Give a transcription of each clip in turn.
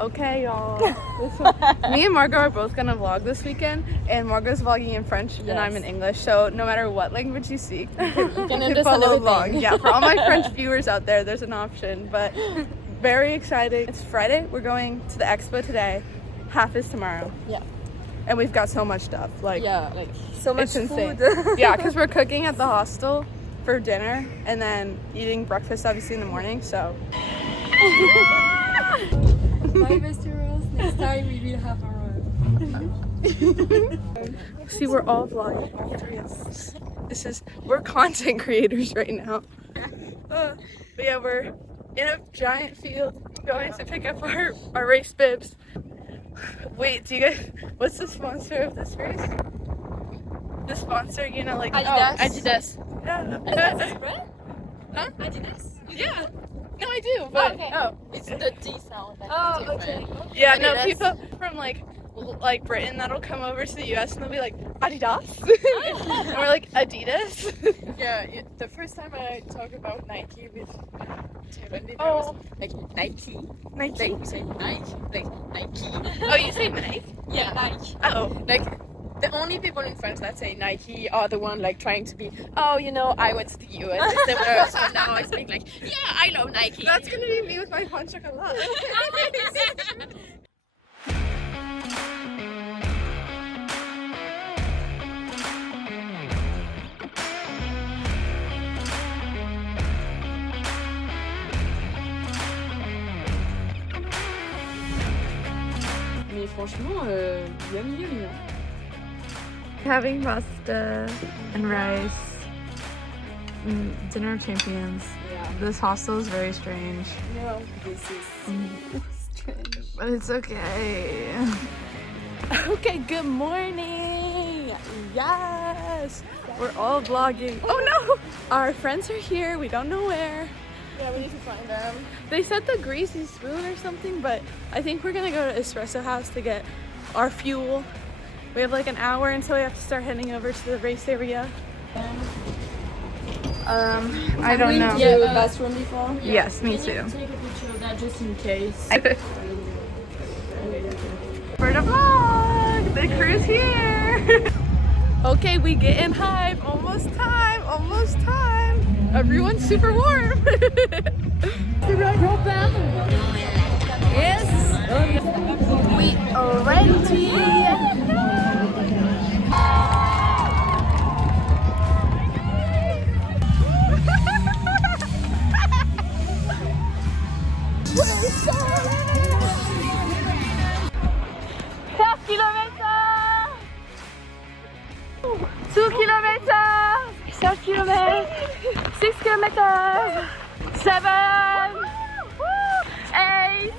Okay, y'all. Me and Margot are both gonna vlog this weekend, and Margot's vlogging in French, and I'm in English. So no matter what language you speak, you can follow along. Yeah, for all my French viewers out there, there's an option. But very exciting. It's Friday. We're going to the expo today. Half is tomorrow. Yeah. And we've got so much stuff. So much it's insane. food. Yeah, because we're cooking at the hostel for dinner, and then eating breakfast obviously in the morning. So. My vegetables. Next time we will have our own. See, we're all vlogging, all three of us. We're content creators right now. But yeah, we're in a giant field going to pick up our race bibs. Wait, do you guys, what's the sponsor of this race? The sponsor, you know, like Adidas. Adidas. Yeah. Adidas brand? Huh? Adidas? Yeah. No, I do, but It's the D sound. Oh, okay. yeah, Adidas. no, people from like Britain that'll come over to the US and they'll be like Adidas, and we're like Adidas. Yeah, the first time I talked about Nike with Wendy, Oh, like Nike. Nike. Like we say Nike, like Nike. Oh, you say Nike? Yeah, Nike. Oh, Like the only people in France that say Nike are the one like trying to be. Oh, you know, I went to the US. So now I speak like, yeah, I love Nike. that's gonna be me with my pain chocolat. Mais franchement, yummy. Having pasta and rice, dinner champions. Yeah. This hostel is very strange, No, this is strange. but it's okay. Okay, good morning. Yes, we're all vlogging. Oh no, our friends are here. We don't know where. Yeah, we need to find them. They said the Greasy Spoon or something, but I think we're gonna go to Espresso House to get our fuel. We have like an hour until we have to start heading over to the race area. I don't know. Yeah, bathroom before. Yes, me Can too. you take a picture of that just in case? For the vlog, the crew's here. Okay, we get in hive. Almost time. Almost time. Everyone's super warm. Yes. We are ready. Two kilometers, 5 kilometers, 6 kilometers, 7, 8.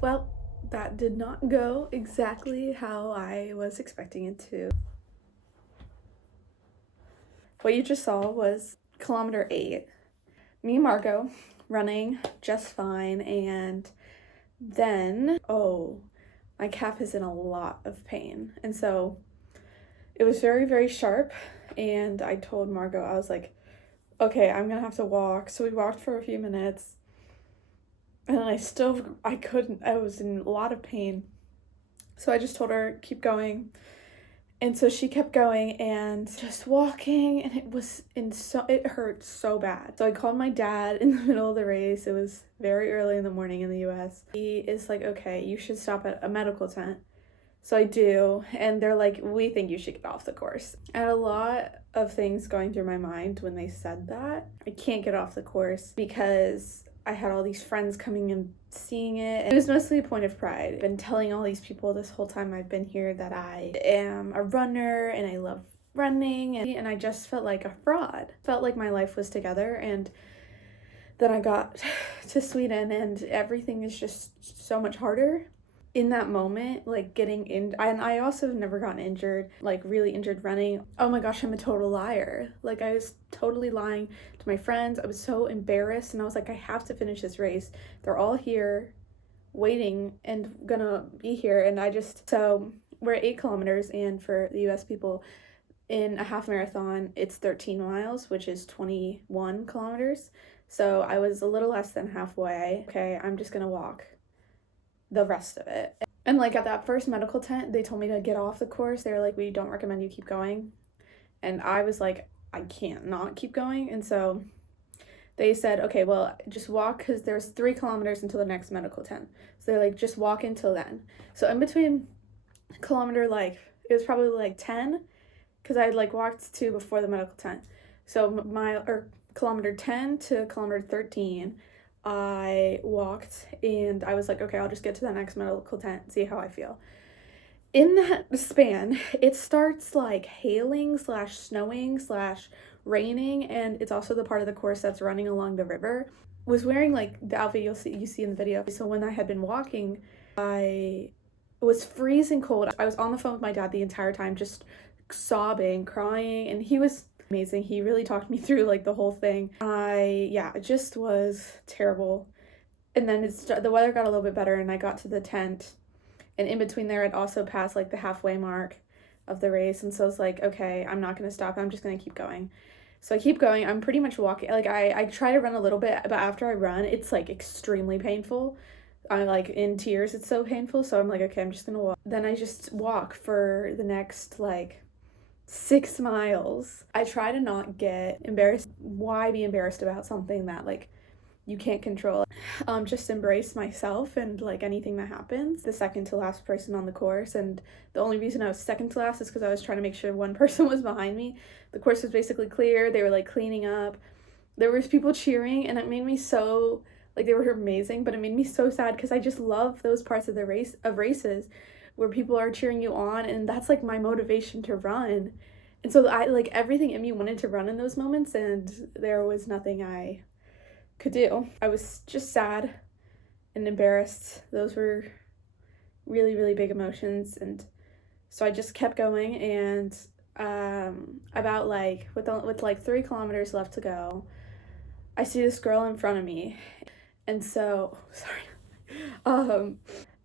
Well, that did not go exactly how I was expecting it to. What you just saw was kilometer 8. Me and Margot running just fine, and then my calf is in a lot of pain, and so it was very, very sharp. And I told Margot, I was like, okay, I'm gonna have to walk. So we walked for a few minutes, and I couldn't. I was in a lot of pain, so I just told her keep going. And so she kept going and just walking, and it hurt so bad. So I called my dad in the middle of the race. It was very early in the morning in the US. He is like, okay, you should stop at a medical tent. So I do, and they're like, we think you should get off the course. I had a lot of things going through my mind when they said that. I can't get off the course because I had all these friends coming and seeing it. It was mostly a point of pride. I've been telling all these people this whole time I've been here that I am a runner and I love running, and I just felt like a fraud. Felt like my life was together, and then I got to Sweden and everything is just so much harder. In that moment, like getting in, and I also have never gotten injured, like really injured running. Oh my gosh, I'm a total liar. Like I was totally lying to my friends. I was so embarrassed, and I was like, I have to finish this race. They're all here waiting and gonna be here, and so we're at 8 kilometers, and for the US people, in a half marathon, it's 13 miles, which is 21 kilometers. So I was a little less than halfway. Okay, I'm just gonna walk the rest of it. And like at that first medical tent, they told me to get off the course. They were like, we don't recommend you keep going. And I was like, I can't not keep going. And so they said, okay, well, just walk, because there's 3 kilometers until the next medical tent. So they're like, just walk until then. So in between kilometer, like, it was probably like 10, because I had like walked 2 before the medical tent. So kilometer 10 to kilometer 13, I walked, and I was like, okay, I'll just get to the next medical tent, see how I feel. In that span, it starts like hailing / snowing / raining, and it's also the part of the course that's running along the river. Was wearing like the outfit you see in the video. So when I had been walking, I was freezing cold. I was on the phone with my dad the entire time, just sobbing, crying, and he was amazing. He really talked me through like the whole thing. It just was terrible. And then the weather got a little bit better, and I got to the tent. And in between there, I'd also passed like the halfway mark of the race. And so I was like, okay, I'm not going to stop. I'm just going to keep going. So I keep going. I'm pretty much walking. Like I try to run a little bit, but after I run, it's like extremely painful. I'm like in tears. It's so painful. So I'm like, okay, I'm just going to walk. Then I just walk for the next like 6 miles. I try to not get embarrassed. Why be embarrassed about something that like you can't control? Just embrace myself and like anything that happens. The second to last person on the course, and the only reason I was second to last is because I was trying to make sure one person was behind me. The course was basically clear. They were like cleaning up. There was people cheering, and it made me so like, they were amazing, but it made me so sad because I just love those parts of the races where people are cheering you on, and that's like my motivation to run. And so I like everything in me wanted to run in those moments, and there was nothing I could do. I was just sad and embarrassed. Those were really, really big emotions. And so I just kept going, and about like with like 3 kilometers left to go, I see this girl in front of me. And so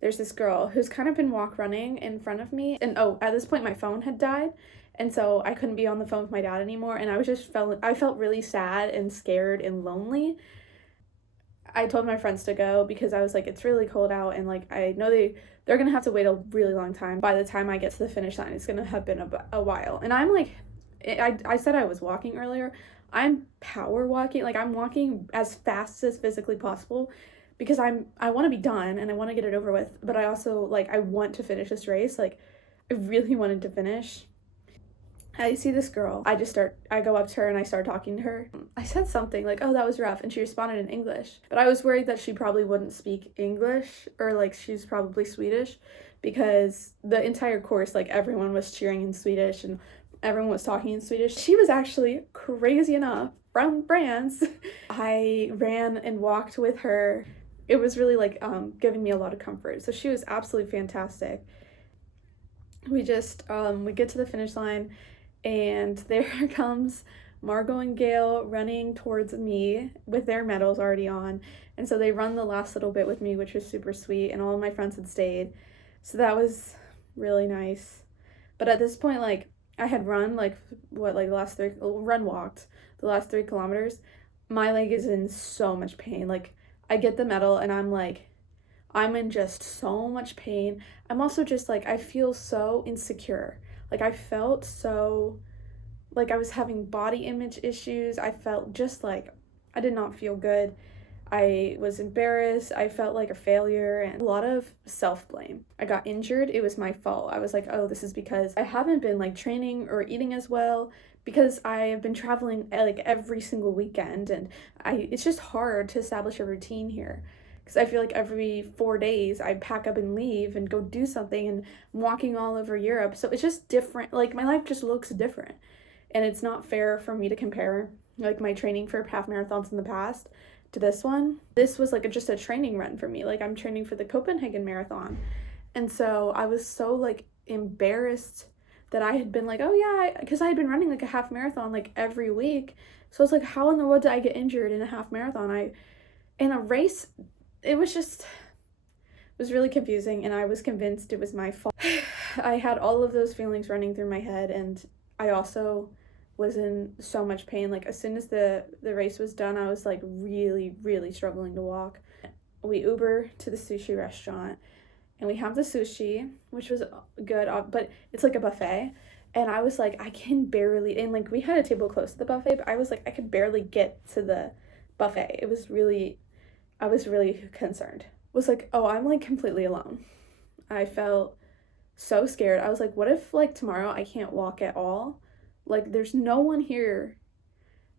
there's this girl who's kind of been running in front of me, and at this point my phone had died, and so I couldn't be on the phone with my dad anymore, and I felt really sad and scared and lonely. I told my friends to go because I was like, it's really cold out, and like I know they're gonna have to wait a really long time. By the time I get to the finish line, it's gonna have been a while. And I'm like, I said I was walking earlier. I'm power walking. Like I'm walking as fast as physically possible because I want to be done and I want to get it over with. But I also like I want to finish this race. Like I really wanted to finish. I see this girl. I go up to her and I start talking to her. I said something like, oh, that was rough. And she responded in English. But I was worried that she probably wouldn't speak English, or like she's probably Swedish, because the entire course, like everyone was cheering in Swedish and everyone was talking in Swedish. She was actually, crazy enough, from France. I ran and walked with her. It was really like giving me a lot of comfort. So she was absolutely fantastic. We just, we get to the finish line, and there comes Margot and Gail running towards me with their medals already on. And so they run the last little bit with me, which was super sweet, and all of my friends had stayed. So that was really nice. But at this point, like, I had run, like, walked the last 3 kilometers. My leg is in so much pain. Like, I get the medal, and I'm like, I'm in just so much pain. I'm also just, like, I feel so insecure. Like, I felt so, like, I was having body image issues. I felt just, like, I did not feel good. I was embarrassed. I felt like a failure, and a lot of self-blame. I got injured. It was my fault. I was like, oh, this is because I haven't been, like, training or eating as well, because I have been traveling, like, every single weekend, and it's just hard to establish a routine here. Because I feel like every 4 days I pack up and leave and go do something, and I'm walking all over Europe. So it's just different. Like, my life just looks different. And it's not fair for me to compare, like, my training for half marathons in the past to this one. This was, like, just a training run for me. Like, I'm training for the Copenhagen Marathon. And so I was so, like, embarrassed that I had been like, oh, yeah, because I had been running, like, a half marathon, like, every week. So I was like, how in the world did I get injured in a half marathon? In a race, it was really confusing, and I was convinced it was my fault. I had all of those feelings running through my head, and I also was in so much pain. Like as soon as the race was done, I was like really, really struggling to walk. We Uber to the sushi restaurant and we have the sushi, which was good, but it's like a buffet. And I was like, I can barely, and like we had a table close to the buffet, but I was like, I could barely get to the buffet. It was really, I was really concerned. Was like, oh, I'm like completely alone. I felt so scared. I was like, what if like tomorrow I can't walk at all? Like there's no one here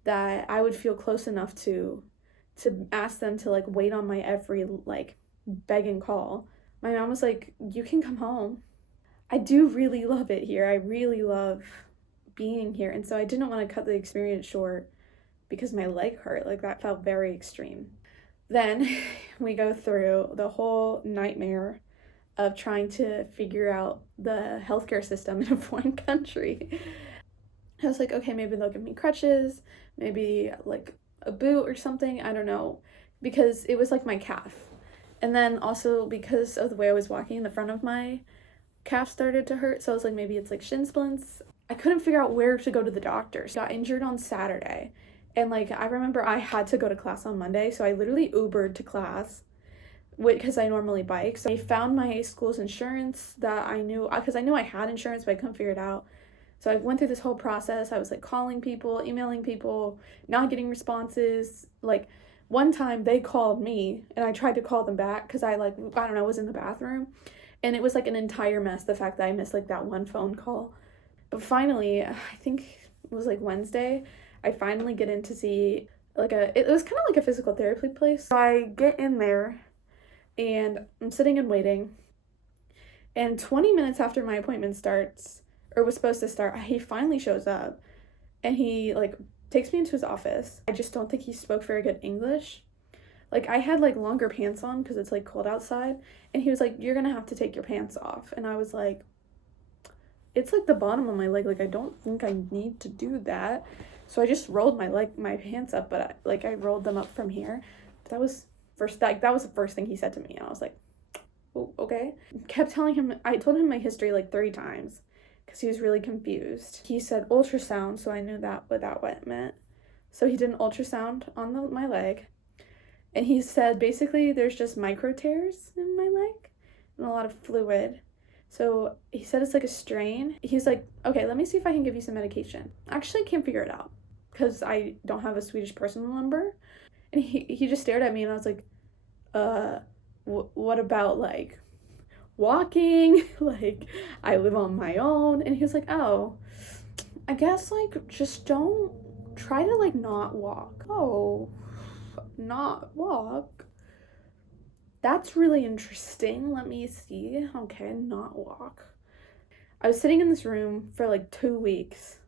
that I would feel close enough to ask them to like wait on my every like beg and call. My mom was like, you can come home. I do really love it here. I really love being here. And so I didn't want to cut the experience short because my leg hurt. Like that felt very extreme. Then we go through the whole nightmare of trying to figure out the healthcare system in a foreign country. I was like, okay, maybe they'll give me crutches, maybe like a boot or something. I don't know. Because it was like my calf. And then also because of the way I was walking, the front of my calf started to hurt. So I was like, maybe it's like shin splints. I couldn't figure out where to go to the doctor. So I got injured on Saturday. And like, I remember I had to go to class on Monday. So I literally Ubered to class because I normally bike. So I found my school's insurance that I knew, because I knew I had insurance, but I couldn't figure it out. So I went through this whole process. I was like calling people, emailing people, not getting responses. Like one time they called me and I tried to call them back because I don't know, was in the bathroom. And it was like an entire mess, the fact that I missed like that one phone call. But finally, I think it was like Wednesday, I finally get in to see it was kind of like a physical therapy place. So I get in there and I'm sitting and waiting. And 20 minutes after my appointment starts, or was supposed to start, he finally shows up and he like takes me into his office. I just don't think he spoke very good English. Like I had like longer pants on because it's like cold outside, and he was like, you're gonna have to take your pants off. And I was like, it's like the bottom of my leg, like I don't think I need to do that. So I just rolled my pants up, but I rolled them up from here. That was that was the first thing he said to me, and I was like, oh, okay. Kept telling him, I told him my history like 3 times because he was really confused. He said ultrasound, so I knew that what it meant. So he did an ultrasound on my leg, and he said basically there's just micro tears in my leg and a lot of fluid. So he said it's like a strain. He's like, okay, let me see if I can give you some medication. Actually, I can't figure it out because I don't have a Swedish personal number. And he just stared at me, and I was like, what about like walking? Like I live on my own. And he was like, oh, I guess like just don't try to like not walk. Oh, not walk. That's really interesting. Let me see. Okay, not walk. I was sitting in this room for like 2 weeks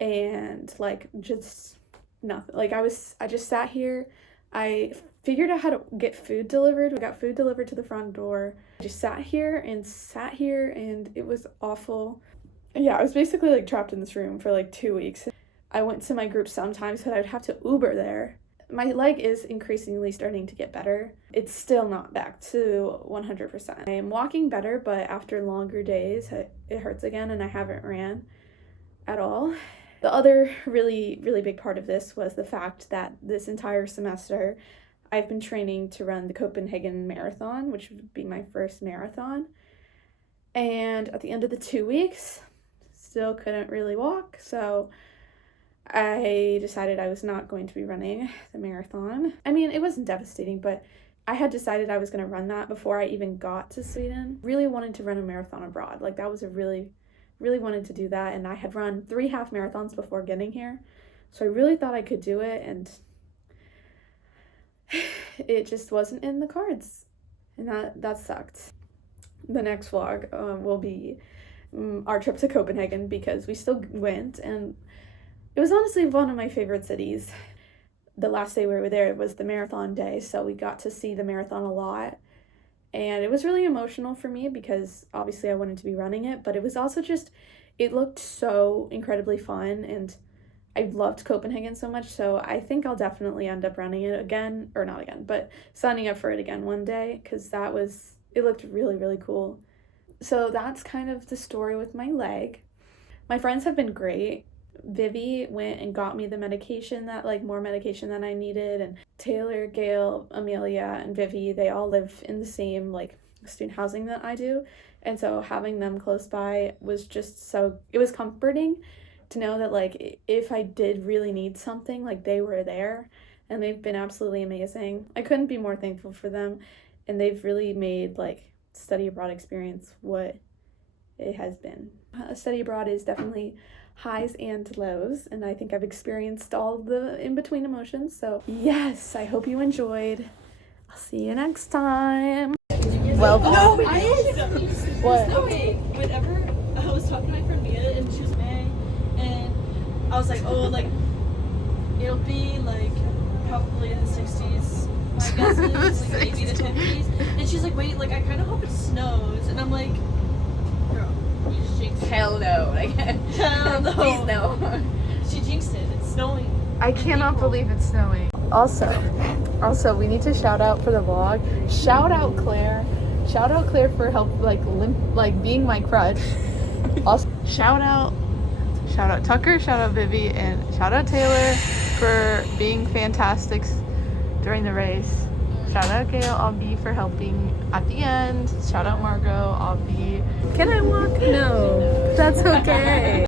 and like just nothing. Like I just sat here. I figured out how to get food delivered. We got food delivered to the front door. I just sat here and it was awful. Yeah, I was basically like trapped in this room for like 2 weeks. I went to my group sometimes, but I'd have to Uber there. My leg is increasingly starting to get better. It's still not back to 100%. I am walking better, but after longer days, it hurts again, and I haven't ran at all. The other really, really big part of this was the fact that this entire semester, I've been training to run the Copenhagen Marathon, which would be my first marathon. And at the end of the 2 weeks, still couldn't really walk, so I decided I was not going to be running the marathon. I mean, it wasn't devastating, but I had decided I was going to run that before I even got to Sweden. Really wanted to run a marathon abroad. Like that was a really wanted to do that, and I had run 3 half marathons before getting here. So I really thought I could do it, and it just wasn't in the cards. And that sucked. The next vlog will be our trip to Copenhagen, because we still went, and it was honestly one of my favorite cities. The last day we were there was the marathon day, so we got to see the marathon a lot. And it was really emotional for me because obviously I wanted to be running it, but it was also just, it looked so incredibly fun, and I loved Copenhagen so much, so I think I'll definitely end up running it again, or not again, but signing up for it again one day, because it looked really, really cool. So that's kind of the story with my leg. My friends have been great. Vivi went and got me the medication that, like, more medication than I needed, and Taylor, Gail, Amelia, and Vivi, they all live in the same, like, student housing that I do, and so having them close by was just so, it was comforting to know that, like, if I did really need something, like, they were there, and they've been absolutely amazing. I couldn't be more thankful for them, and they've really made, like, study abroad experience what it has been. Study abroad is definitely highs and lows, and I think I've experienced all the in-between emotions. So yes, I hope you enjoyed. I'll see you next time. Well, No, what? No, wait. Whenever I was talking to my friend Mia and she was May, and I was like, oh, like, it'll be like probably in the 60s. My guess is like maybe the 50s. And she's like, wait, like I kind of hope it snows. And I'm like, girl, you just jinxed it. Hell no. Like, Hell no. please no. She jinxed it. It's snowing. I cannot believe it's snowing. Also, we need to shout out for the vlog. Shout out Claire for help, like being my crutch. Also, shout out Tucker, shout out Vivi, and shout out Taylor for being fantastic during the race. Shout out Gail, I'll be for helping at the end. Shout out Margot, I'll be. Can I walk? No, that's okay.